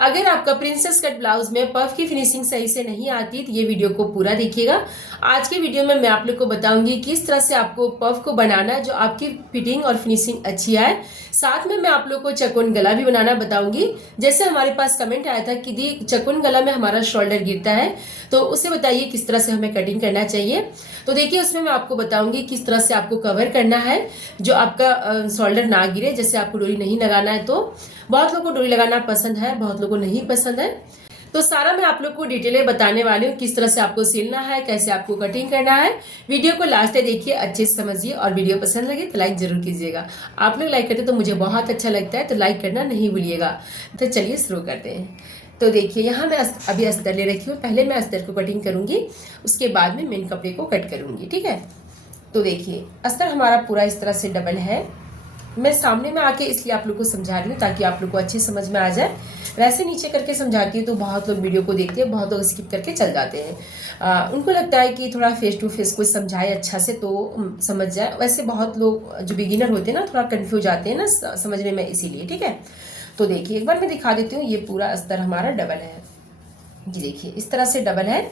अगर आपका princess cut blouse में पफ की फिनिशिंग सही से नहीं आती तो ये वीडियो को पूरा देखिएगा। आज के वीडियो में मैं आप लोग को बताऊंगी किस तरह से आपको पफ को बनाना है जो आपकी फिटिंग और फिनिशिंग अच्छी आए। साथ में मैं आप लोग को चकोन गला भी बनाना बताऊंगी। जैसे हमारे पास कमेंट आया था कि दी चकोन गला में हमारा शोल्डर गिरता है, तो उसे बताइए किस तरह से हमें कटिंग करना चाहिए। तो देखिए उसमें मैं आपको बताऊंगी किस तरह से आपको कवर करना है जो आपका शोल्डर ना गिरे। जैसे आपको डोरी नहीं लगाना है, तो बहुत लोगों को डोरी लगाना पसंद है, बहुत लोगों को नहीं पसंद है। तो सारा मैं आप लोग को डिटेल बताने वाली हूँ किस तरह से आपको सिलना है, कैसे आपको कटिंग करना है। वीडियो को लास्ट तक देखिए, अच्छे से समझिए और वीडियो पसंद लगे तो लाइक जरूर कीजिएगा। आप लोग लाइक करते तो मुझे बहुत अच्छा लगता है, तो लाइक करना नहीं भूलिएगा। तो चलिए शुरू करते हैं। तो देखिए यहाँ मैं अभी अस्तर ले रखी हूँ। पहले मैं अस्तर को कटिंग करूंगी, उसके बाद में मेन कपड़े को कट करूंगी, ठीक है। तो देखिए अस्तर हमारा पूरा इस तरह से डबल है। मैं सामने में आके इसलिए आप लोग को समझा रही हूँ ताकि आप लोग को अच्छी समझ में आ जाए। वैसे नीचे करके समझाती हूँ तो बहुत लोग वीडियो को देखते हैं, बहुत लोग स्किप करके चल जाते हैं। उनको लगता है कि थोड़ा फेस टू फेस कोई समझाए अच्छा से तो समझ जाए। वैसे बहुत लोग जो बिगिनर होते हैं ना थोड़ा कन्फ्यूज आते हैं ना समझने में, इसीलिए, ठीक है। तो देखिए एक बार मैं दिखा देती हूँ। ये पूरा अस्तर हमारा डबल है जी। देखिए इस तरह से डबल है।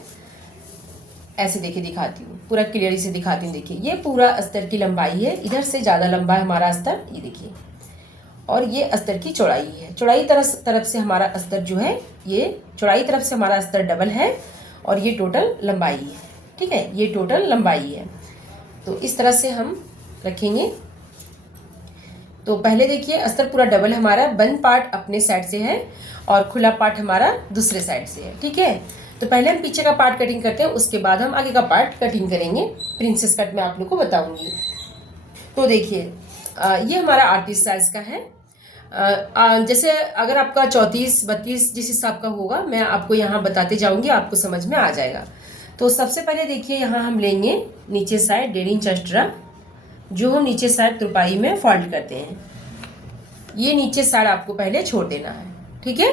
ऐसे देखिए दिखाती हूँ, पूरा क्लियरली से दिखाती हूँ। देखिए ये पूरा अस्तर की लंबाई है, इधर से ज़्यादा लंबा है हमारा अस्तर, ये देखिए। और ये अस्तर की चौड़ाई है। चौड़ाई तरफ से हमारा अस्तर जो है, ये चौड़ाई तरफ से हमारा अस्तर डबल है और ये टोटल लंबाई है, ठीक है। ये टोटल लंबाई है। तो इस तरह से हम रखेंगे। तो पहले देखिए अस्तर पूरा डबल हमारा, बंद पार्ट अपने साइड से है और खुला पार्ट हमारा दूसरे साइड से है, ठीक है। तो पहले हम पीछे का पार्ट कटिंग करते हैं, उसके बाद हम आगे का पार्ट कटिंग करेंगे। प्रिंसेस कट में आप लोग को बताऊंगी। तो देखिए ये हमारा 38 साइज का है। जैसे अगर आपका 34 32 जिस हिसाब का होगा मैं आपको यहाँ बताते जाऊंगी, आपको समझ में आ जाएगा। तो सबसे पहले देखिए यहाँ हम लेंगे नीचे साइड 1.5 इंच एक्स्ट्रा, जो हम नीचे साइड तुरपाई में फोल्ड करते हैं। ये नीचे साइड आपको पहले छोड़ देना है, ठीक है।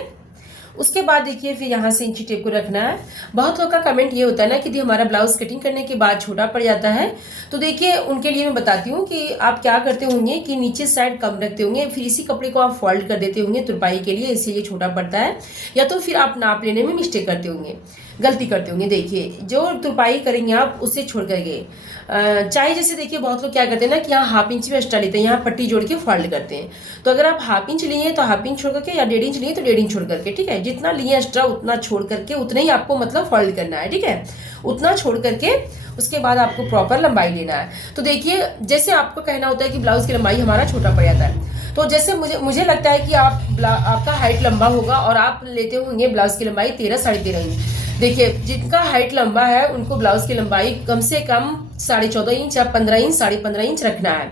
उसके बाद देखिए फिर यहाँ से इंची टेप को रखना है। बहुत लोग का कमेंट ये होता है ना कि दी हमारा ब्लाउज कटिंग करने के बाद छोटा पड़ जाता है। तो देखिए उनके लिए मैं बताती हूँ कि आप क्या करते होंगे कि नीचे साइड कम रखते होंगे, फिर इसी कपड़े को आप फोल्ड कर देते होंगे तुरपाई के लिए, इसीलिए छोटा पड़ता है। या तो फिर आप नाप लेने में मिस्टेक करते होंगे, गलती करते होंगे। देखिए जो तुरपाई करेंगे आप उससे छोड़ करके चाहे जैसे देखिए बहुत लोग क्या करते हैं ना कि यहाँ हाफ इंच में एक्स्ट्रा लेते हैं, यहाँ पट्टी जोड़ के फोल्ड करते हैं। तो अगर आप हाफ इंच लिए तो हाफ इंच छोड़ करके, या 1.5 इंच लिए तो 1.5 इंच छोड़ करके, ठीक है। जितना लिए एक्स्ट्रा उतना छोड़ करके, उतना ही आपको मतलब फोल्ड करना है, ठीक है। उतना छोड़ करके उसके बाद आपको प्रॉपर लंबाई लेना है। तो देखिए जैसे आपको कहना होता है कि ब्लाउज की लंबाई हमारा छोटा पड़ जाता है, तो जैसे मुझे लगता है कि आपका हाइट लंबा होगा और आप लेते होंगे ब्लाउज की लंबाई 13 साढ़े 13 इंच। देखिए जिनका हाइट लंबा है उनको ब्लाउज की लंबाई कम से कम 14.5 इंच या 15 इंच 15.5 इंच रखना है।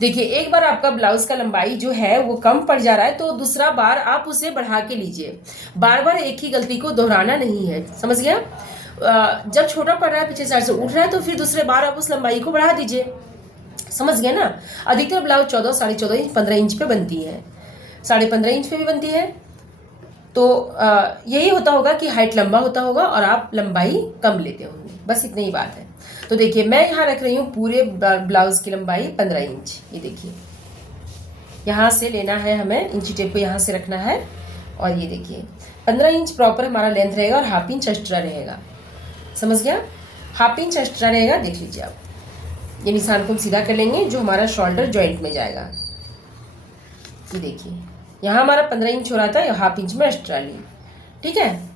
देखिए एक बार आपका ब्लाउज का लंबाई जो है वो कम पड़ जा रहा है तो दूसरा बार आप उसे बढ़ा के लीजिए। बार बार एक ही गलती को दोहराना नहीं है, समझ गया। जब छोटा पड़ रहा है, पीछे साइड से उठ रहा है, तो फिर दूसरे बार आप उस लंबाई को बढ़ा दीजिए, समझ गए ना। अधिकतर ब्लाउज 14 साढ़े 14 इंच 15 इंच पे बनती है, 15.5 इंच पे भी बनती है। तो यही होता होगा कि हाइट लंबा होता होगा और आप लंबाई कम लेते होंगे, बस इतनी ही बात है। तो देखिए मैं यहाँ रख रही हूँ पूरे ब्लाउज की लंबाई 15 इंच। ये देखिए यहाँ से लेना है हमें, इंची टेप को यहाँ से रखना है और ये देखिए 15 इंच प्रॉपर हमारा लेंथ रहेगा और हाफ इंच एक्स्ट्रा रहेगा, समझ गया। हाफ इंच एक्स्ट्रा रहेगा, देख लीजिए आप। ये निशान को हम सीधा कर लेंगे जो हमारा शोल्डर जॉइंट में जाएगा। ये देखिए यहाँ हमारा 15 इंच हो रहा था, हाफ इंच में एक्स्ट्रा ली, ठीक है।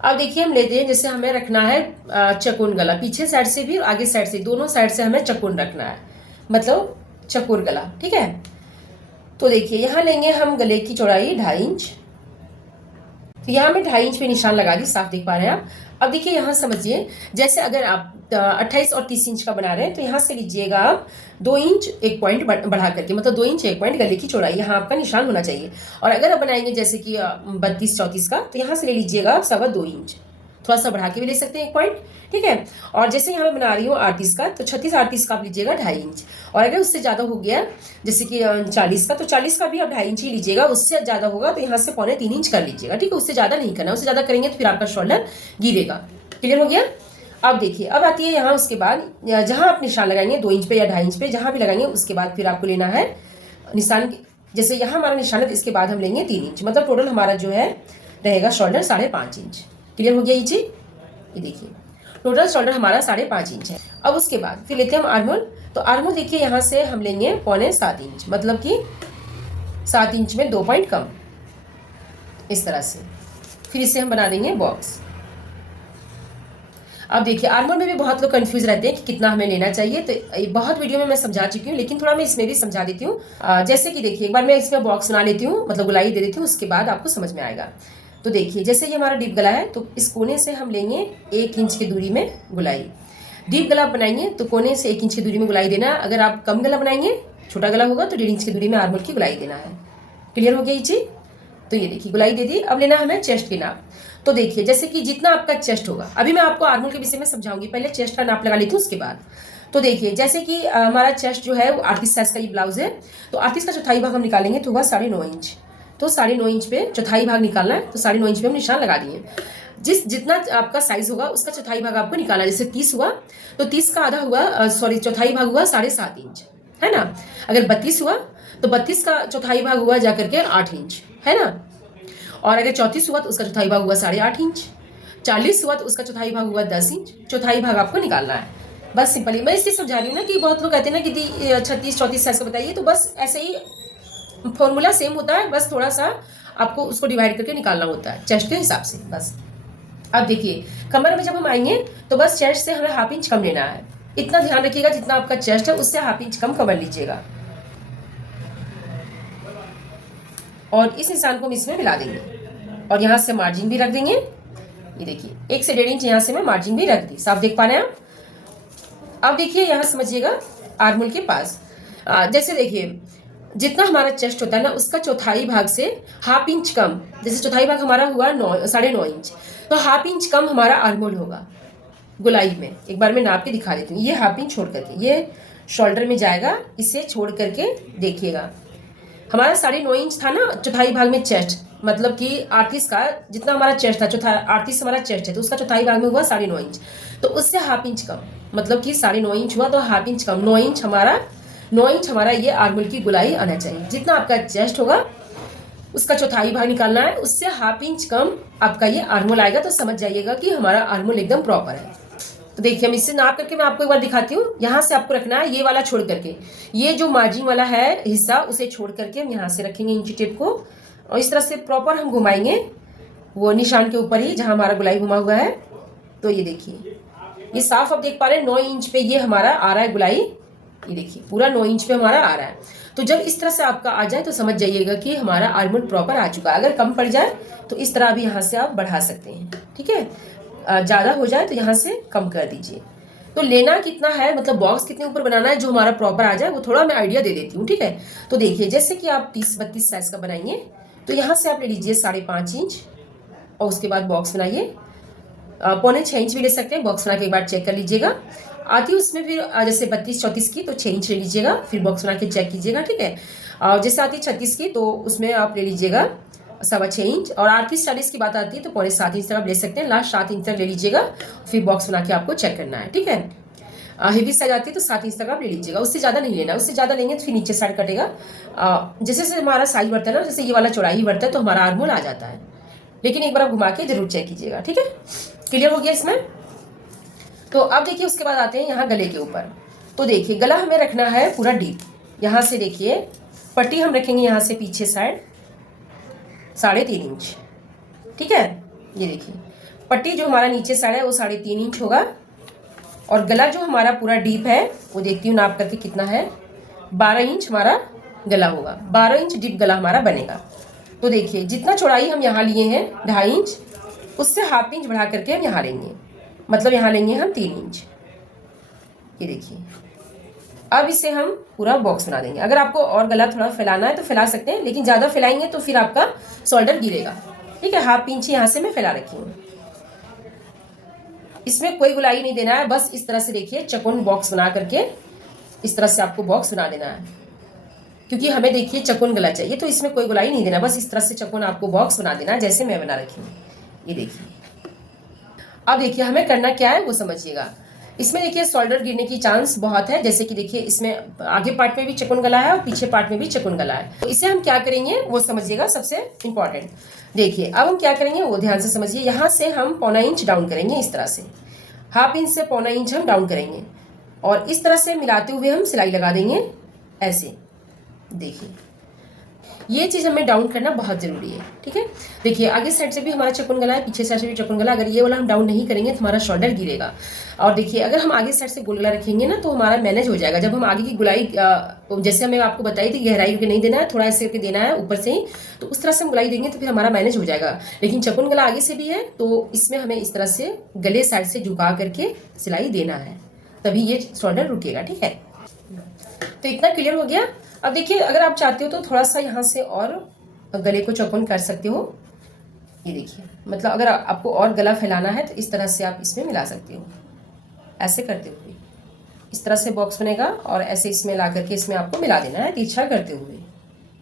अब देखिए हम लेते हैं, जैसे हमें रखना है चकोन गला, पीछे साइड से भी आगे साइड से, दोनों साइड से हमें चकोन रखना है, मतलब चकोर गला, ठीक है। तो देखिए यहाँ लेंगे हम गले की चौड़ाई 2.5 इंच। तो यहाँ मैं 2.5 इंच पे निशान लगा दी, साफ देख पा रहे हैं आप। अब देखिए यहाँ समझिए, जैसे अगर आप 28 और 30 इंच का बना रहे हैं तो यहाँ से लीजिएगा आप 2 इंच 1 पॉइंट बढ़ा करके, मतलब 2 इंच 1 पॉइंट गले की चौड़ाई यहाँ आपका निशान होना चाहिए। और अगर आप बनाएंगे जैसे कि 32 34 का, तो यहाँ से ले लीजिएगा 2.25 इंच, थोड़ा सा बढ़ा के भी ले सकते हैं 1 पॉइंट, ठीक है। और जैसे यहाँ मैं बना रही हूँ 38 का, तो 36 38 का आप लीजिएगा 2.5 इंच। और अगर उससे ज़्यादा हो गया जैसे कि 40 का, तो 40 का भी आप 2.5 इंच ही लीजिएगा। उससे ज़्यादा होगा तो यहाँ से 2.25 इंच कर लीजिएगा, ठीक है। उससे ज़्यादा नहीं करना, उससे ज़्यादा करेंगे तो फिर आपका शोल्डर गिरेगा। क्लियर हो गया। अब देखिए अब आती है यहाँ, उसके बाद जहाँ आप निशान लगाएंगे 2 इंच पे या 2.5 इंच पे, जहाँ भी लगाएंगे उसके बाद फिर आपको लेना है निशान जैसे यहाँ हमारा निशान है तो इसके बाद हम लेंगे 3 इंच, मतलब टोटल हमारा जो है रहेगा शोल्डर 5.5 इंच। क्लियर हो गया ये चीज? ये देखिए टोटल शोल्डर हमारा 5.5 इंच है। अब उसके बाद फिर लेते हैं हम आर्मोल। तो आर्मोल देखिए यहाँ से हम लेंगे 6.25 इंच, मतलब कि 7 इंच में 2 पॉइंट कम, इस तरह से। फिर इसे हम बना देंगे बॉक्स। अब देखिए आर्मोल में भी बहुत लोग कंफ्यूज रहते हैं कि कितना हमें लेना चाहिए, तो बहुत वीडियो में मैं समझा चुकी हूँ, लेकिन थोड़ा मैं इसमें भी समझा देती हूँ। जैसे कि देखिए एक बार मैं इसमें बॉक्स बना लेती हूँ, मतलब गुलाई दे देती हूँ, उसके बाद आपको समझ में आएगा। तो देखिए जैसे ये हमारा डीप गला है तो इस कोने से हम लेंगे 1 इंच की दूरी में गुलाई। डीप गला बनाएंगे तो कोने से 1 इंच की दूरी में गुलाई देना है। अगर आप कम गला बनाएंगे, छोटा गला होगा, तो 1.5 इंच की दूरी में आर्मोल की गुलाई देना है। क्लियर हो गया ये चीज? तो ये देखिए गुलाई दे दी। अब लेना हमें चेस्ट की नाप। तो देखिए जैसे कि जितना आपका चेस्ट होगा, अभी मैं आपको आर्मोल के विषय में समझाऊंगी, पहले चेस्ट का नाप लगा लेती हूँ उसके बाद। तो देखिए जैसे कि हमारा चेस्ट जो है वो 38 साइज का ये ब्लाउज है, तो 38 का चौथाई भाग हम निकालेंगे तो होगा 9.5 इंच। तो 9.5 इंच पे चौथाई भाग निकालना है, तो 9.5 इंच पे हम निशान लगा दिए। जितना आपका साइज होगा उसका चौथाई भाग आपको निकालना है। जैसे 30 हुआ तो 30 का आधा हुआ, चौथाई भाग हुआ 7.5 इंच, है ना। अगर 32 हुआ तो 32 का चौथाई भाग हुआ जाकर के 8 इंच, है ना। और अगर 34 हुआ तो उसका चौथाई भाग हुआ 8.5 इंच। 40 हुआ तो उसका चौथाई भाग हुआ 10 इंच। चौथाई भाग आपको निकालना है, बस सिंपली। मैं इसलिए समझा रही हूँ ना कि बहुत लोग कहते हैं ना कि 36-34 साइज का बताइए, तो बस ऐसे ही फॉर्मूला सेम होता है, बस थोड़ा सा आपको उसको डिवाइड करके निकालना होता है चेस्ट के हिसाब से, बस। अब देखिए कमर में जब हम आएंगे तो बस चेस्ट से हमें 1/2 इंच कम लेना है। इतना ध्यान रखिएगा जितना आपका चेस्ट है उससे 1/2 इंच कम कमर लीजिएगा, और इस निशान को हम इसमें मिला देंगे और यहाँ से मार्जिन भी रख देंगे। ये देखिए 1 से 1.5 इंच यहाँ से मैं मार्जिन भी रख दी। साफ देख पा रहे हैं आप? अब देखिए यहाँ समझिएगा आर्मोल के पास जैसे देखिए जितना हमारा चेस्ट होता है ना उसका चौथाई भाग से 1/2 इंच कम, जैसे चौथाई भाग हमारा हुआ 9.5 इंच, तो 1/2 इंच कम हमारा आर्मोल होगा गुलाई में। एक बार मैं नाप के दिखा देती हूँ। ये 1/2 इंच छोड़ करके ये शोल्डर में जाएगा, इसे छोड़ करके देखिएगा हमारा 9.5 इंच था ना चौथाई भाग में चेस्ट, मतलब कि 38 का जितना हमारा चेस्ट था, चौथा 38 हमारा चेस्ट है, तो उसका चौथाई भाग में हुआ 9.5 इंच, तो उससे 1/2 इंच कम, मतलब कि 9.5 इंच हुआ तो 1/2 इंच कम, 9 इंच हमारा ये आर्मोल की गुलाई आना चाहिए। जितना आपका चेस्ट होगा उसका चौथाई भाग निकालना है, उससे 1/2 इंच कम आपका ये आर्मोल आएगा, तो समझ जाइएगा कि हमारा आर्मोल एकदम प्रॉपर है। तो देखिए हम इससे नाप करके मैं आपको एक बार दिखाती हूँ। यहाँ से आपको रखना है ये वाला छोड़ करके, ये जो मार्जिन वाला है हिस्सा उसे छोड़ करके हम यहाँ से रखेंगे इंची टेप को, और इस तरह से प्रॉपर हम घुमाएंगे वो निशान के ऊपर ही जहाँ हमारा गुलाई घुमा हुआ है। तो ये देखिए ये साफ आप देख पा रहे हैं 9 इंच पे ये हमारा आ रहा है गुलाई। ये देखिए पूरा 9 इंच पे हमारा आ रहा है। तो जब इस तरह से आपका आ जाए तो समझ जाइएगा कि हमारा आर्मोल प्रॉपर आ चुका है। अगर कम पड़ जाए तो इस तरह भी यहाँ से आप बढ़ा सकते हैं, ठीक है। ज़्यादा हो जाए तो यहाँ से कम कर दीजिए। तो लेना कितना है, मतलब बॉक्स कितने ऊपर बनाना है जो हमारा प्रॉपर आ जाए, वो थोड़ा मैं आइडिया दे देती हूँ, ठीक है। तो देखिए जैसे कि आप 30-32 साइज का बनाएंगे तो यहाँ से आप ले लीजिए 5.5 इंच, और उसके बाद बॉक्स बनाइए। 6.25 इंच भी ले सकते हैं, बॉक्स बना के एक बार चेक कर लीजिएगा। आती है उसमें फिर जैसे 32-34 की तो 6 इंच ले लीजिएगा, फिर बॉक्स बना के चेक कीजिएगा, ठीक है। और जैसे आती है 36 की तो उसमें आप ले लीजिएगा 6.25 इंच, और 38-40 की बात आती है तो 7.25 इंच तक आप ले सकते हैं, लास्ट 7 इंच तक ले लीजिएगा, फिर बॉक्स बना के आपको चेक करना है, ठीक है। हेवी साइज आती है तो 7 इंच तक आप ले लीजिएगा, उससे ज़्यादा नहीं लेना, उससे ज़्यादा लेंगे तो फिर नीचे साइड कटेगा। जैसे जैसे हमारा साइज बढ़ता है ना, जैसे ये वाला चौड़ाई बढ़ता है तो हमारा आर्मोल आ जाता है, लेकिन एक बार आप घुमा के जरूर चेक कीजिएगा, ठीक है। क्लियर हो गया इसमें? तो अब देखिए उसके बाद आते हैं यहाँ गले के ऊपर। तो देखिए गला हमें रखना है पूरा डीप। यहाँ से देखिए पट्टी हम रखेंगे यहाँ से पीछे साइड 3.5 इंच, ठीक है। ये देखिए पट्टी जो हमारा नीचे साइड है वो 3.5 इंच होगा, और गला जो हमारा पूरा डीप है वो देखती हूँ नाप करके कितना है, 12 इंच हमारा गला होगा। 12 इंच डीप गला हमारा बनेगा। तो देखिए जितना चौड़ाई हम यहाँ लिए हैं 2.5 इंच, उससे 1/2 इंच बढ़ा करके हम यहाँ लेंगे, मतलब यहाँ लेंगे हम 3 इंच। ये देखिए अब इसे हम पूरा बॉक्स बना देंगे। अगर आपको और गला थोड़ा फैलाना है तो फैला सकते हैं, लेकिन ज़्यादा फैलाएंगे तो फिर आपका शोल्डर गिरेगा, ठीक है। 1/2 इंच यहाँ से मैं फैला रखी हूँ। इसमें कोई गुलाई नहीं देना है, बस इस तरह से देखिए चकोन बॉक्स बना करके इस तरह से आपको बॉक्स बना देना है, क्योंकि हमें देखिए चकोन गला चाहिए, तो इसमें कोई गुलाई नहीं देना, बस इस तरह से चकोन आपको बॉक्स बना देना है जैसे मैं बना रखी हूँ। ये देखिए अब देखिए हमें करना क्या है वो समझिएगा। इसमें देखिए शोल्डर गिरने की चांस बहुत है, जैसे कि देखिए इसमें आगे पार्ट में भी चकुन गला है और पीछे पार्ट में भी चकुन गला है। तो इसे हम क्या करेंगे वो समझिएगा, सबसे इंपॉर्टेंट। देखिए अब हम क्या करेंगे वो ध्यान से समझिए। यहाँ से हम 1/4 इंच डाउन करेंगे, इस तरह से 1/2 इंच से 1/4 इंच हम डाउन करेंगे और इस तरह से मिलाते हुए हम सिलाई लगा देंगे ऐसे। देखिए ये चीज़ हमें डाउन करना बहुत ज़रूरी है, ठीक है। देखिए आगे साइड से भी हमारा चकुन गला है, पीछे साइड से भी चकुन गला। अगर ये वाला हम डाउन नहीं करेंगे तो हमारा शोल्डर गिरेगा। और देखिए अगर हम आगे साइड से गोल गला रखेंगे ना तो हमारा मैनेज हो जाएगा। जब हम आगे की गुलाई जैसे हमें आपको बताई थी गहराई करके नहीं देना है, थोड़ा ऐसे करके देना है ऊपर से ही, तो उस तरह से हम गुलाई देंगे तो फिर हमारा मैनेज हो जाएगा। लेकिन चकुन गला आगे से भी है तो इसमें हमें इस तरह से गले साइड से झुका करके सिलाई देना है, तभी ये शोल्डर रुकेगा, ठीक है। तो इतना क्लियर हो गया। अब देखिए अगर आप चाहते हो तो थोड़ा सा यहाँ से और गले को चौकोन कर सकते हो। ये देखिए मतलब अगर आपको और गला फैलाना है तो इस तरह से आप इसमें मिला सकते हो, ऐसे करते हुए इस तरह से बॉक्स बनेगा और ऐसे इसमें ला करके इसमें आपको मिला देना है तिरछा करते हुए।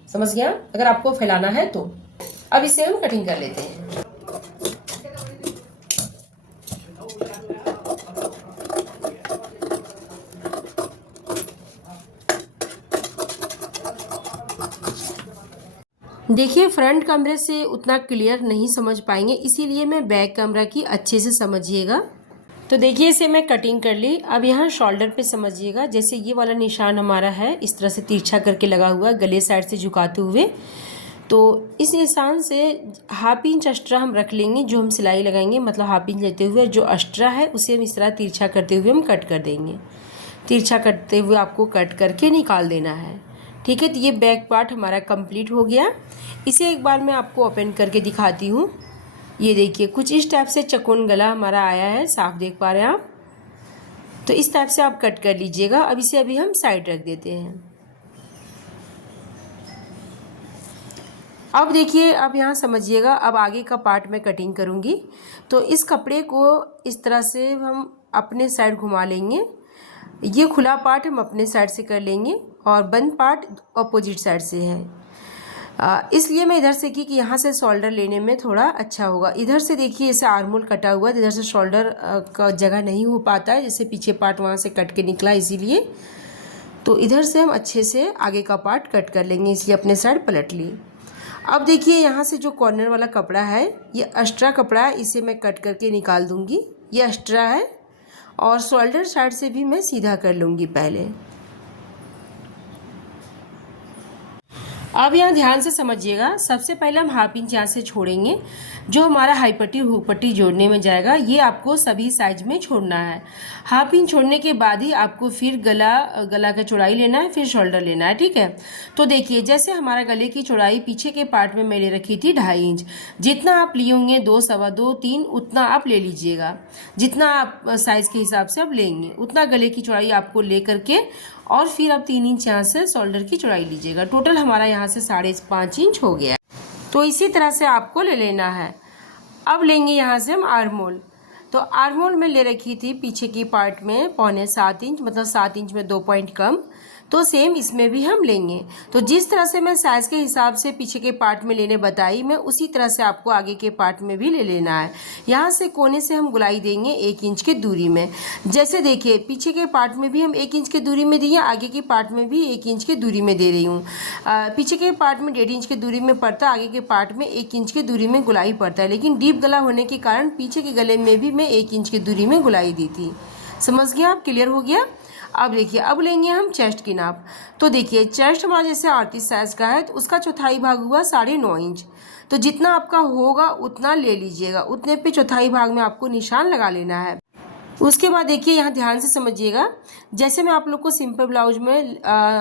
समझ गया? अगर आपको फैलाना है तो। अब इसे हम कटिंग कर लेते हैं। देखिए फ्रंट कैमरे से उतना क्लियर नहीं समझ पाएंगे, इसीलिए मैं बैक कैमरा की अच्छे से समझिएगा। तो देखिए इसे मैं कटिंग कर ली। अब यहाँ शोल्डर पे समझिएगा, जैसे ये वाला निशान हमारा है इस तरह से तिरछा करके लगा हुआ गले साइड से झुकाते हुए, तो इस निशान से 1/2 इंच एक्स्ट्रा हम रख लेंगे जो हम सिलाई लगाएंगे। मतलब 1/2 इंच लेते हुए जो एक्स्ट्रा है उसे हम इस तरह तिरछा करते हुए हम कट कर देंगे। तिरछा करते हुए आपको कट करके निकाल देना है, ठीक है। तो ये बैक पार्ट हमारा कंप्लीट हो गया। इसे एक बार मैं आपको ओपन करके दिखाती हूँ। ये देखिए कुछ इस टाइप से चकोन गला हमारा आया है, साफ देख पा रहे हैं आप। तो इस टाइप से आप कट कर लीजिएगा। अब इसे अभी हम साइड रख देते हैं। अब देखिए अब यहाँ समझिएगा, अब आगे का पार्ट मैं कटिंग करूँगी। तो इस कपड़े को इस तरह से हम अपने साइड घुमा लेंगे। ये खुला पार्ट हम अपने साइड से कर लेंगे और बंद पार्ट अपोजिट साइड से है। इसलिए मैं इधर से की कि यहाँ से शोल्डर लेने में थोड़ा अच्छा होगा। इधर से देखिए ऐसे आर्मोल कटा हुआ है, इधर से शोल्डर का जगह नहीं हो पाता है, जैसे पीछे पार्ट वहाँ से कट के निकला, इसीलिए तो इधर से हम अच्छे से आगे का पार्ट कट कर लेंगे, इसलिए अपने साइड पलट ली। अब देखिए यहाँ से जो कॉर्नर वाला कपड़ा है ये एक्स्ट्रा कपड़ा है, इसे मैं कट करके निकाल दूँगी। ये एक्स्ट्रा है और शोल्डर साइड से भी मैं सीधा कर लूँगी पहले। अब यहाँ ध्यान से समझिएगा, सबसे पहले हम 1/2 इंच यहाँ से छोड़ेंगे, जो हमारा हाई पट्टी हुक पट्टी जोड़ने में जाएगा ये आपको सभी साइज में छोड़ना है। 1/2 इंच छोड़ने के बाद ही आपको फिर गला का चौड़ाई लेना है, फिर शोल्डर लेना है, ठीक है। तो देखिए जैसे हमारा गले की चौड़ाई पीछे के पार्ट में मैं ले रखी थी 2.5 इंच, जितना आप लिए होंगे 2, 2.25, 2, 3 उतना आप ले लीजिएगा। जितना आप साइज़ के हिसाब से आप लेंगे उतना गले की चौड़ाई आपको ले करके और फिर आप 3 इंच यहाँ से शोल्डर की चौड़ाई लीजिएगा। टोटल हमारा यहाँ से 5.5 इंच हो गया। तो इसी तरह से आपको ले लेना है। अब लेंगे यहाँ से हम आर्मोल। तो आर्मोल में ले रखी थी पीछे की पार्ट में 6.25 इंच, मतलब 7 इंच में 2 पॉइंट कम। तो सेम इसमें भी हम लेंगे। तो जिस तरह से मैं साइज़ के हिसाब से पीछे के पार्ट में लेने बताई, मैं उसी तरह से आपको आगे के पार्ट में भी ले लेना है। यहाँ से कोने से हम गुलाई देंगे 1 इंच की दूरी में। जैसे देखिए पीछे के पार्ट में भी हम 1 इंच की दूरी में दिए, आगे के पार्ट में भी 1 इंच की दूरी में दे रही हूँ। पीछे के पार्ट में 1.5 इंच की दूरी में पड़ता, आगे के पार्ट में 1 इंच की दूरी में गुलाई पड़ता है। लेकिन डीप गला होने के कारण पीछे के गले में भी मैं 1 इंच की दूरी में गुलाई दी थी। समझ गया आप? क्लियर हो गया? अब देखिए अब लेंगे हम चेस्ट की नाप। तो देखिए चेस्ट हमारा जैसे 38 साइज़ का है तो उसका चौथाई भाग हुआ 9.5 इंच। तो जितना आपका होगा उतना ले लीजिएगा, उतने पे चौथाई भाग में आपको निशान लगा लेना है। उसके बाद देखिए यहाँ ध्यान से समझिएगा, जैसे मैं आप लोग को सिंपल ब्लाउज में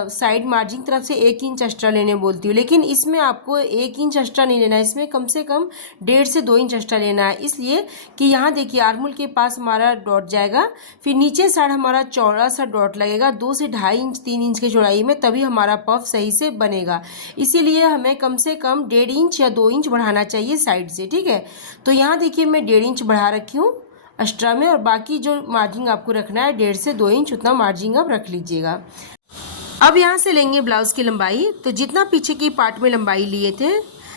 साइड मार्जिन तरफ से 1 इंच एक्स्ट्रा लेने बोलती हूँ, लेकिन इसमें आपको 1 इंच एक्स्ट्रा नहीं लेना है, इसमें कम से कम 1.5 से 2 इंच एक्स्ट्रा लेना है। इसलिए कि यहाँ देखिए आर्मोल के पास हमारा डॉट जाएगा, फिर नीचे साइड हमारा चौड़ा सा डॉट लगेगा 2 से 2.5 इंच 3 इंच की चौड़ाई में, तभी हमारा पफ सही से बनेगा। इसीलिए हमें कम से कम 1.5 इंच या 2 इंच बढ़ाना चाहिए साइड से, ठीक है। तो यहाँ देखिए मैं 1.5 इंच बढ़ा रखी हूँ एक्स्ट्रा में, और बाकी जो मार्जिन आपको रखना है 1.5 से 2 इंच उतना मार्जिन आप रख लीजिएगा। अब यहाँ से लेंगे ब्लाउज़ की लंबाई। तो जितना पीछे की पार्ट में लंबाई लिए थे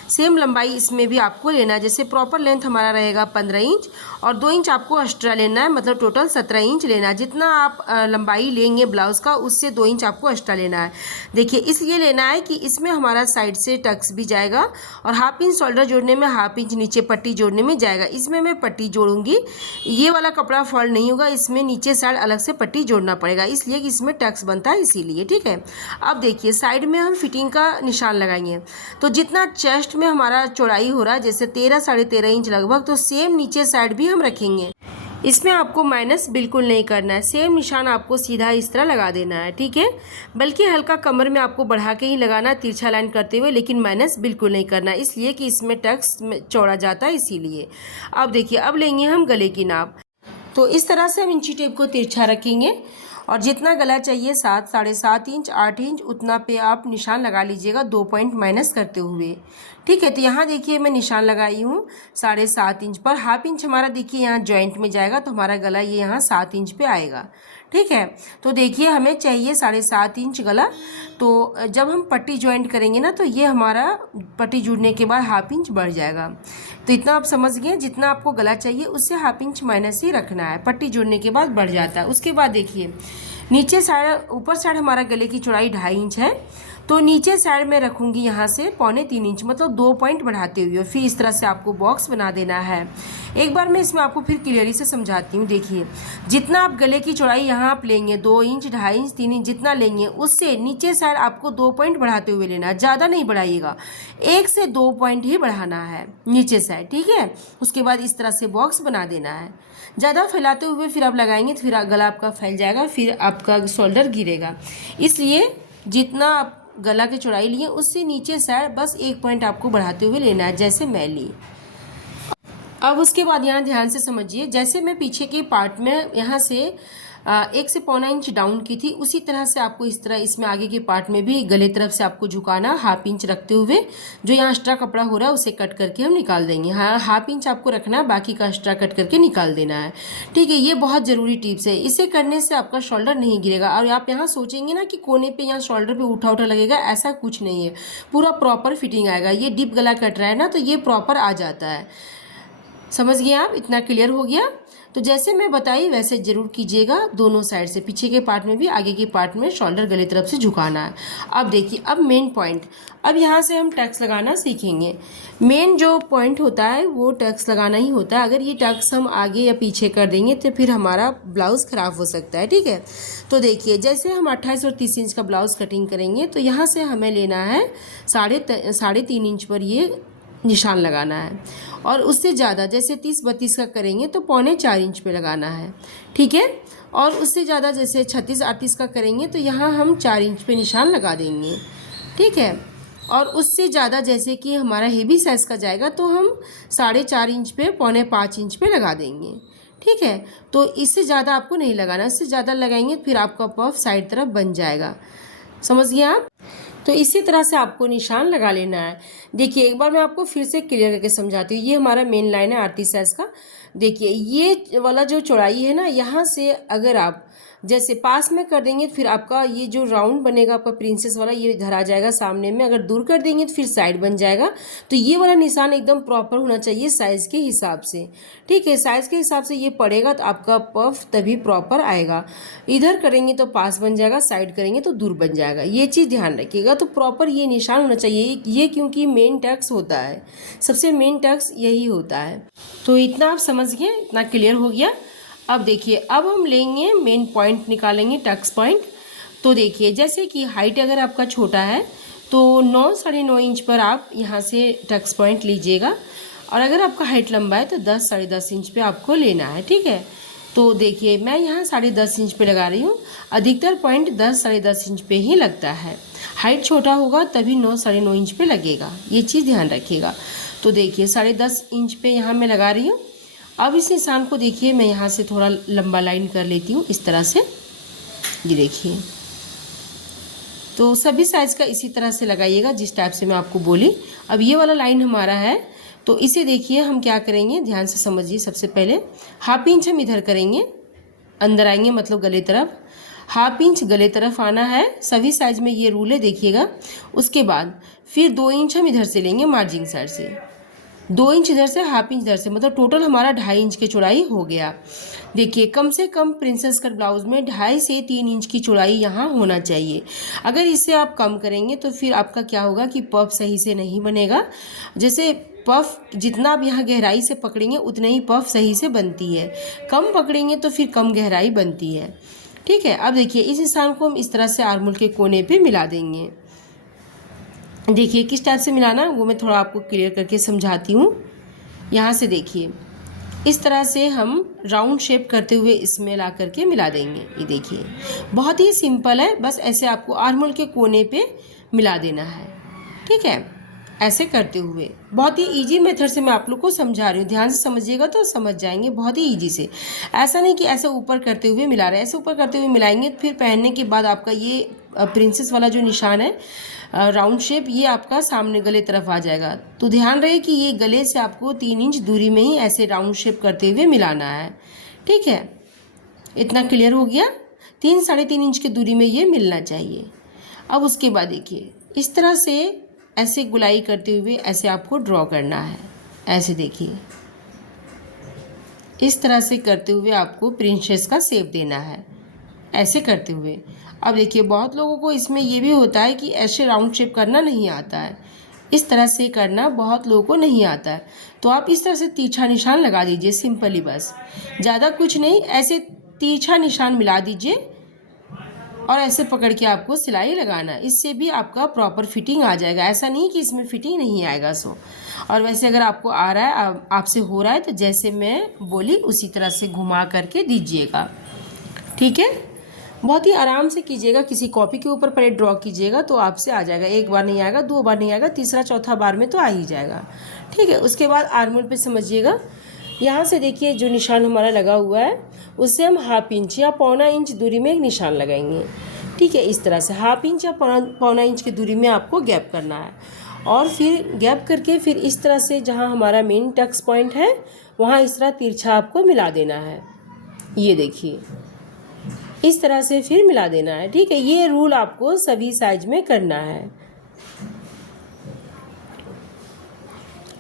सेम लंबाई इसमें भी आपको लेना है। जैसे प्रॉपर लेंथ हमारा रहेगा 15 इंच और 2 इंच आपको एक्स्ट्रा लेना है, मतलब टोटल 17 इंच लेना है। जितना आप लंबाई लेंगे ब्लाउज़ का उससे 2 इंच आपको एक्स्ट्रा लेना है। देखिए इसलिए लेना है कि इसमें हमारा साइड से टक्स भी जाएगा और हाफ इंच शोल्डर जोड़ने में, हाफ इंच नीचे पट्टी जोड़ने में जाएगा। इसमें मैं पट्टी जोड़ूंगी, ये वाला कपड़ा फॉल्ट नहीं होगा, इसमें नीचे साइड अलग से पट्टी जोड़ना पड़ेगा, इसलिए कि इसमें टक्स बनता है इसीलिए। ठीक है, अब देखिए साइड में हम फिटिंग का निशान लगाएंगे। तो जितना चेस्ट में हमारा चौड़ाई हो रहा है, जैसे 13 साढ़े 13 इंच लगभग, तो सेम नीचे साइड भी हम रखेंगे। इसमें आपको माइनस बिल्कुल नहीं करना है, सेम निशान आपको सीधा इस तरह लगा देना है। ठीक है, बल्कि हल्का कमर में आपको बढ़ा के ही लगाना है, तिरछा लाइन करते हुए, लेकिन माइनस बिल्कुल नहीं करना है, इसलिए कि इसमें टक्स चौड़ा जाता है इसीलिए। अब देखिए, अब लेंगे हम गले की नाप। तो इस तरह से हम इंची टेप को तिरछा रखेंगे और जितना गला चाहिए 7, साढ़े 7 इंच, 8 इंच, उतना पे आप निशान लगा लीजिएगा 2 पॉइंट माइनस करते हुए। ठीक है, तो यहाँ देखिए मैं निशान लगाई हूँ 7.5 इंच पर। हाफ इंच हमारा देखिए यहाँ जॉइंट में जाएगा, तो हमारा गला ये यहाँ 7 इंच पे आएगा। ठीक है, तो देखिए हमें चाहिए 7.5 इंच गला। तो जब हम पट्टी जॉइंट करेंगे ना, तो ये हमारा पट्टी जुड़ने के बाद हाफ इंच बढ़ जाएगा। तो इतना आप समझ गए, जितना आपको गला चाहिए उससे हाफ इंच माइनस ही रखना है, पट्टी जुड़ने के बाद बढ़ जाता है। उसके बाद देखिए नीचे साइड, ऊपर साइड हमारा गले की चौड़ाई 2.5 इंच है, तो नीचे साइड में रखूंगी यहाँ से 2.25 इंच, मतलब 2 पॉइंट बढ़ाते हुए। फिर इस तरह से आपको बॉक्स बना देना है। एक बार मैं इसमें आपको फिर क्लियरली से समझाती हूँ। देखिए जितना आप गले की चौड़ाई यहाँ आप लेंगे 2 इंच, 2.5 इंच, 3 इंच जितना लेंगे, उससे नीचे साइड आपको 2 पॉइंट बढ़ाते हुए लेना है, ज़्यादा नहीं बढ़ाइएगा, 1 से 2 पॉइंट ही बढ़ाना है नीचे साइड। ठीक है, उसके बाद इस तरह से बॉक्स बना देना है। ज़्यादा फैलाते हुए फिर आप लगाएंगे तो फिर गला आपका फैल जाएगा, फिर आपका शोल्डर गिरेगा। इसलिए जितना आप गला की चौड़ाई लिए उससे नीचे साइड बस 1 पॉइंट आपको बढ़ाते हुए लेना है, जैसे मैं ली। अब उसके बाद यहाँ ध्यान से समझिए, जैसे मैं पीछे के पार्ट में यहाँ से 1 से 1.25 इंच डाउन की थी, उसी तरह से आपको इस तरह इसमें आगे के पार्ट में भी गले तरफ से आपको झुकाना, हाफ इंच रखते हुए जो यहाँ एक्स्ट्रा कपड़ा हो रहा है उसे कट करके हम निकाल देंगे। हाँ, हाफ इंच आपको रखना है, बाकी का एक्स्ट्रा कट करके निकाल देना है। ठीक है, ये बहुत ज़रूरी टिप्स है, इसे करने से आपका शोल्डर नहीं गिरेगा। और आप यहाँ सोचेंगे ना कि कोने पे यहाँ शोल्डर पे उठा उठा लगेगा, ऐसा कुछ नहीं है, पूरा प्रॉपर फिटिंग आएगा। ये डीप गला कट रहा है ना, तो ये प्रॉपर आ जाता है। समझ गए आप? इतना क्लियर हो गया? तो जैसे मैं बताई वैसे ज़रूर कीजिएगा, दोनों साइड से, पीछे के पार्ट में भी आगे के पार्ट में शोल्डर गले तरफ से झुकाना है। अब देखिए, अब मेन पॉइंट, अब यहाँ से हम टक्स लगाना सीखेंगे। मेन जो पॉइंट होता है वो टक्स लगाना ही होता है। अगर ये टक्स हम आगे या पीछे कर देंगे तो फिर हमारा ब्लाउज़ ख़राब हो सकता है। ठीक है, तो देखिए जैसे हम 28 और 30 इंच का ब्लाउज़ कटिंग करेंगे, तो यहाँ से हमें लेना है 3.5 इंच पर ये निशान लगाना है, और उससे ज़्यादा जैसे 30-32 का करेंगे तो 3.25 इंच पे लगाना है। ठीक है, और उससे ज़्यादा जैसे 36-38 का करेंगे तो यहाँ हम 4 इंच पे निशान लगा देंगे। ठीक है, और उससे ज़्यादा जैसे कि हमारा हेवी साइज़ का जाएगा तो हम 4.5 इंच पे 4.25 इंच पे लगा देंगे। ठीक है, तो इससे ज़्यादा आपको नहीं लगाना, इससे ज़्यादा लगाएंगे फिर आपका पफ साइड तरफ बन जाएगा। समझ गए आप? तो इसी तरह से आपको निशान लगा लेना है। देखिए एक बार मैं आपको फिर से क्लियर करके समझाती हूँ। ये हमारा मेन लाइन है आरती साइज़ का। देखिए ये वाला जो चौड़ाई है ना, यहाँ से अगर आप जैसे पास में कर देंगे तो फिर आपका ये जो राउंड बनेगा आपका प्रिंसेस वाला, ये इधर आ जाएगा सामने में। अगर दूर कर देंगे तो फिर साइड बन जाएगा। तो ये वाला निशान एकदम प्रॉपर होना चाहिए साइज़ के हिसाब से। ठीक है, साइज़ के हिसाब से ये पड़ेगा तो आपका पफ तभी प्रॉपर आएगा। इधर करेंगे तो पास बन जाएगा, साइड करेंगे तो दूर बन जाएगा, ये चीज़ ध्यान रखिएगा। तो प्रॉपर ये निशान होना चाहिए ये, क्योंकि मेन टक्स होता है, सबसे मेन टक्स यही होता है। तो इतना आप समझ गए, इतना क्लियर हो गया। अब देखिए, अब हम लेंगे मेन पॉइंट निकालेंगे, टक्स पॉइंट। तो देखिए जैसे कि हाइट अगर आपका छोटा है तो 9 साढ़े 9 इंच पर आप यहाँ से टक्स पॉइंट लीजिएगा, और अगर आपका हाइट लंबा है तो 10 साढ़े 10 इंच पे आपको लेना है। ठीक है, तो देखिए मैं यहाँ 10.5 इंच पे लगा रही हूँ। अधिकतर पॉइंट 10 साढ़े 10 इंच पे ही लगता है, हाइट छोटा होगा तभी 9 साढ़े 9 इंच पे लगेगा, ये चीज़ ध्यान रखिएगा। तो देखिए 10.5 इंच पे यहाँ मैं लगा रही हूँ। अब इस निशान को देखिए मैं यहाँ से थोड़ा लंबा लाइन कर लेती हूँ इस तरह से, ये देखिए। तो सभी साइज़ का इसी तरह से लगाइएगा जिस टाइप से मैं आपको बोली। अब ये वाला लाइन हमारा है, तो इसे देखिए हम क्या करेंगे, ध्यान से समझिए। सबसे पहले हाफ इंच हम इधर करेंगे, अंदर आएंगे मतलब गले तरफ, हाफ इंच गले तरफ आना है। सभी साइज में ये रूल है, देखिएगा। उसके बाद फिर 2 इंच हम इधर से लेंगे मार्जिन साइड से, 2 इंच इधर से, हाफ इंच इधर से, मतलब टोटल हमारा 2.5 इंच की चौड़ाई हो गया। देखिए कम से कम प्रिंसेस कट ब्लाउज में 2.5 से 3 इंच की चौड़ाई यहाँ होना चाहिए। अगर इससे आप कम करेंगे तो फिर आपका क्या होगा कि पफ सही से नहीं बनेगा। जैसे पफ जितना आप यहाँ गहराई से पकड़ेंगे उतना ही पफ सही से बनती है, कम पकड़ेंगे तो फिर कम गहराई बनती है। ठीक है, अब देखिए इस निशान को हम इस तरह से आर्मोल के कोने पे मिला देंगे। देखिए किस टाइप से मिलाना वो मैं थोड़ा आपको क्लियर करके समझाती हूँ। यहाँ से देखिए इस तरह से हम राउंड शेप करते हुए इसमें ला करके मिला देंगे। ये देखिए बहुत ही सिंपल है, बस ऐसे आपको आर्मोल के कोने पे मिला देना है। ठीक है, ऐसे करते हुए बहुत ही इजी मेथड से मैं आप लोग को समझा रही हूँ, ध्यान से समझिएगा तो समझ जाएंगे बहुत ही इजी से। ऐसा नहीं कि ऐसे ऊपर करते हुए मिला रहे हैं, ऐसे ऊपर करते हुए मिलाएंगे फिर पहनने के बाद आपका ये प्रिंसेस वाला जो निशान है राउंड शेप ये आपका सामने गले तरफ आ जाएगा। तो ध्यान रहे कि ये गले से आपको 3 इंच दूरी में ही ऐसे राउंड शेप करते हुए मिलाना है। ठीक है, इतना क्लियर हो गया। 3-3.5 इंच की दूरी में ये मिलना चाहिए। अब उसके बाद देखिए इस तरह से ऐसे गुलाई करते हुए ऐसे आपको ड्रॉ करना है। ऐसे देखिए इस तरह से करते हुए आपको प्रिंसेस का शेप देना है, ऐसे करते हुए। अब देखिए बहुत लोगों को इसमें ये भी होता है कि ऐसे राउंड शेप करना नहीं आता है, इस तरह से करना बहुत लोगों को नहीं आता है। तो आप इस तरह से तिरछा निशान लगा दीजिए सिंपली, बस ज़्यादा कुछ नहीं, ऐसे तिरछा निशान मिला दीजिए और ऐसे पकड़ के आपको सिलाई लगाना। इससे भी आपका प्रॉपर फिटिंग आ जाएगा, ऐसा नहीं कि इसमें फिटिंग नहीं आएगा। सो और वैसे अगर आपको आ रहा है, आपसे हो रहा है, तो जैसे मैं बोली उसी तरह से घुमा करके दीजिएगा। ठीक है, बहुत ही आराम से कीजिएगा, किसी कॉपी के ऊपर पहले ड्रॉ कीजिएगा तो आपसे आ जाएगा। एक बार नहीं आएगा, 2 बार नहीं आएगा, तीसरा चौथा बार में तो आ ही जाएगा। ठीक है, उसके बाद आर्मोल पे समझिएगा, यहाँ से देखिए जो निशान हमारा लगा हुआ है उससे हम हाफ इंच या 1.25 इंच दूरी में एक निशान लगाएंगे। ठीक है, इस तरह से हाफ इंच या 1.25 इंच की दूरी में आपको गैप करना है। और फिर गैप करके फिर इस तरह से जहाँ हमारा मेन टक्स पॉइंट है वहाँ इस तरह तिरछा आपको मिला देना है। ये देखिए इस तरह से फिर मिला देना है। ठीक है, ये रूल आपको सभी साइज में करना है।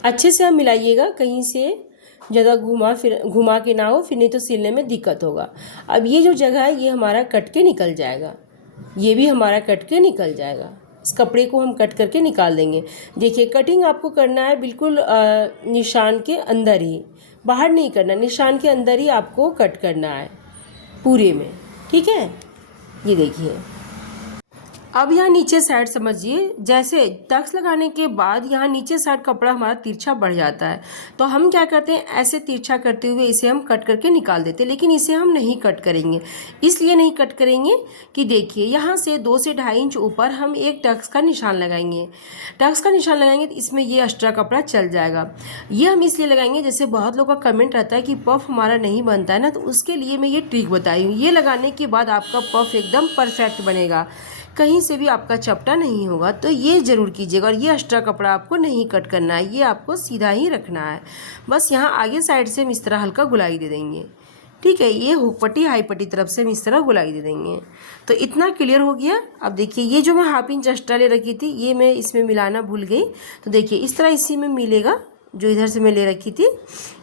अच्छे से आप मिलाइएगा, कहीं से ज़्यादा घुमा के ना हो, फिर नहीं तो सिलने में दिक्कत होगा। अब ये जो जगह है ये हमारा कट के निकल जाएगा, ये भी हमारा कट के निकल जाएगा। इस कपड़े को हम कट करके निकाल देंगे। देखिए कटिंग आपको करना है बिल्कुल निशान के अंदर ही, बाहर नहीं करना, निशान के अंदर ही आपको कट करना है पूरे में। ठीक है, ये देखिए अब यहाँ नीचे साइड समझिए, जैसे टक्स लगाने के बाद यहाँ नीचे साइड कपड़ा हमारा तिरछा बढ़ जाता है, तो हम क्या करते हैं ऐसे तिरछा करते हुए इसे हम कट करके निकाल देते हैं। लेकिन इसे हम नहीं कट करेंगे, इसलिए नहीं कट करेंगे कि देखिए यहाँ से 2 से 2.5 इंच ऊपर हम एक टक्स का निशान लगाएंगे। टक्स का निशान लगाएंगे तो इसमें ये एक्स्ट्रा कपड़ा चल जाएगा। ये हम इसलिए लगाएंगे, जैसे बहुत लोग का कमेंट रहता है कि पफ हमारा नहीं बनता है ना, तो उसके लिए मैं ये ट्रिक बताई हूँ। ये लगाने के बाद आपका पफ एकदम परफेक्ट बनेगा, कहीं से भी आपका चपटा नहीं होगा। तो ये ज़रूर कीजिएगा। और ये एक्स्ट्रा कपड़ा आपको नहीं कट करना है, ये आपको सीधा ही रखना है। बस यहाँ आगे साइड से हम इस तरह हल्का गुलाई दे देंगे। ठीक है, ये हुक पट्टी हाई पट्टी तरफ से हम इस तरह गुलाई दे देंगे। तो इतना क्लियर हो गया। अब देखिए ये जो मैं हाफ इंच एक्स्ट्रा ले रखी थी ये मैं इसमें मिलाना भूल गई, तो देखिए इस तरह इसी में मिलेगा, जो इधर से मैं ले रखी थी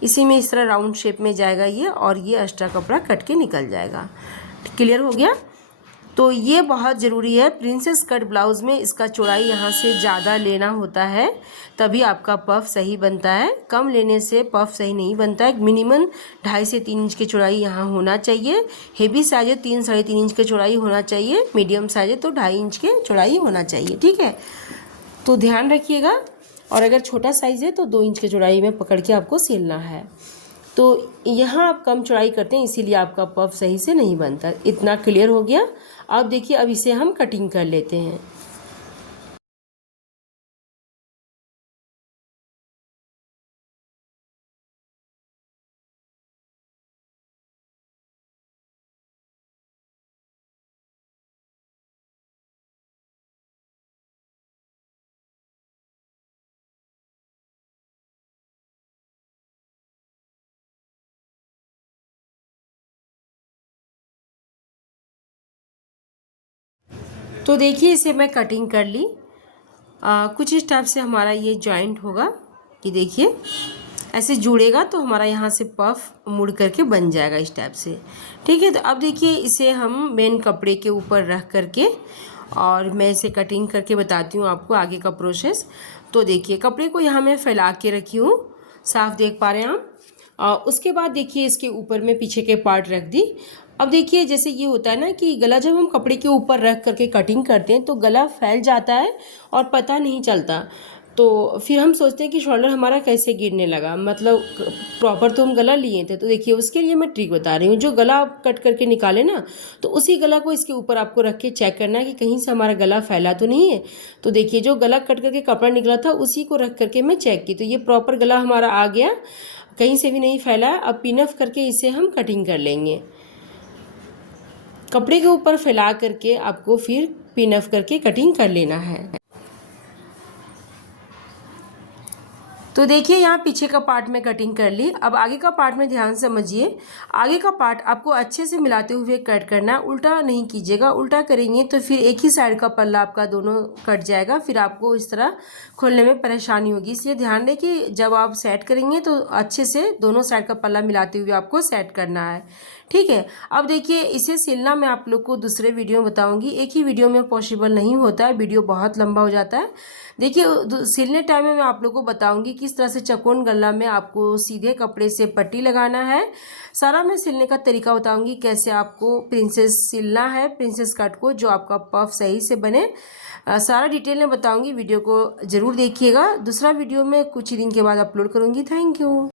इसी में इस तरह राउंड शेप में जाएगा ये, और ये एक्स्ट्रा कपड़ा कट के निकल जाएगा। क्लियर हो गया। तो ये बहुत ज़रूरी है, प्रिंसेस कट ब्लाउज़ में इसका चौड़ाई यहाँ से ज़्यादा लेना होता है तभी आपका पफ सही बनता है, कम लेने से पफ सही नहीं बनता है। मिनिमम 2.5 से 3 इंच की चौड़ाई यहाँ होना चाहिए। हेवी साइज है 3-3.5 इंच की चौड़ाई होना चाहिए, मीडियम साइज है तो 2.5 इंच की चौड़ाई होना चाहिए। ठीक है, तो ध्यान रखिएगा। और अगर छोटा साइज़ है तो 2 इंच की चौड़ाई में पकड़ के आपको सिलना है। तो यहाँ आप कम चौड़ाई करते हैं इसीलिए आपका पफ सही से नहीं बनता। इतना क्लियर हो गया। अब देखिए अब इसे हम कटिंग कर लेते हैं। तो देखिए इसे मैं कटिंग कर ली। कुछ इस टाइप से हमारा ये जॉइंट होगा। ये देखिए ऐसे जुड़ेगा तो हमारा यहाँ से पफ मुड़ करके बन जाएगा इस टाइप से। ठीक है, तो अब देखिए इसे हम मेन कपड़े के ऊपर रख करके और मैं इसे कटिंग करके बताती हूँ आपको आगे का प्रोसेस। तो देखिए कपड़े को यहाँ मैं फैला के रखी हूँ, साफ देख पा रहे हैं आप। और उसके बाद देखिए इसके ऊपर में पीछे के पार्ट रख दी। अब देखिए जैसे ये होता है ना कि गला जब हम कपड़े के ऊपर रख करके कटिंग करते हैं तो गला फैल जाता है और पता नहीं चलता। तो फिर हम सोचते हैं कि शोल्डर हमारा कैसे गिरने लगा, मतलब प्रॉपर तो हम गला लिए थे। तो देखिए उसके लिए मैं ट्रिक बता रही हूँ। जो गला आप कट करके निकाले ना, तो उसी गला को इसके ऊपर आपको रख के चेक करना है कि कहीं से हमारा गला फैला तो नहीं है। तो देखिए जो गला कट करके कपड़ा निकला था उसी को रख करके मैं चेक की, तो ये प्रॉपर गला हमारा आ गया, कहीं से भी नहीं फैला। अब पिनअप करके इसे हम कटिंग कर लेंगे। कपड़े के ऊपर फैला करके आपको फिर पिनअप करके कटिंग कर लेना है। तो देखिए यहाँ पीछे का पार्ट में कटिंग कर ली। अब आगे का पार्ट में ध्यान समझिए। आगे का पार्ट आपको अच्छे से मिलाते हुए कट करना है, उल्टा नहीं कीजिएगा। उल्टा करेंगे तो फिर एक ही साइड का पल्ला आपका दोनों कट जाएगा, फिर आपको इस तरह खोलने में परेशानी होगी। इसलिए ध्यान दें कि जब आप सेट करेंगे तो अच्छे से दोनों साइड का पल्ला मिलाते हुए आपको सेट करना है। ठीक है, अब देखिए इसे सिलना मैं आप लोग को दूसरे वीडियो में बताऊंगी, एक ही वीडियो में पॉसिबल नहीं होता है, वीडियो बहुत लंबा हो जाता है। देखिए सिलने टाइम में मैं आप लोग को बताऊंगी किस तरह से चौकोन गला में आपको सीधे कपड़े से पट्टी लगाना है। सारा मैं सिलने का तरीका बताऊंगी, कैसे आपको प्रिंसेस सिलना है, प्रिंसेस कट को, जो आपका पफ सही से बने। सारा डिटेल में बताऊंगी, वीडियो को ज़रूर देखिएगा। दूसरा वीडियो में कुछ ही दिन के बाद अपलोड करूंगी। Thank you.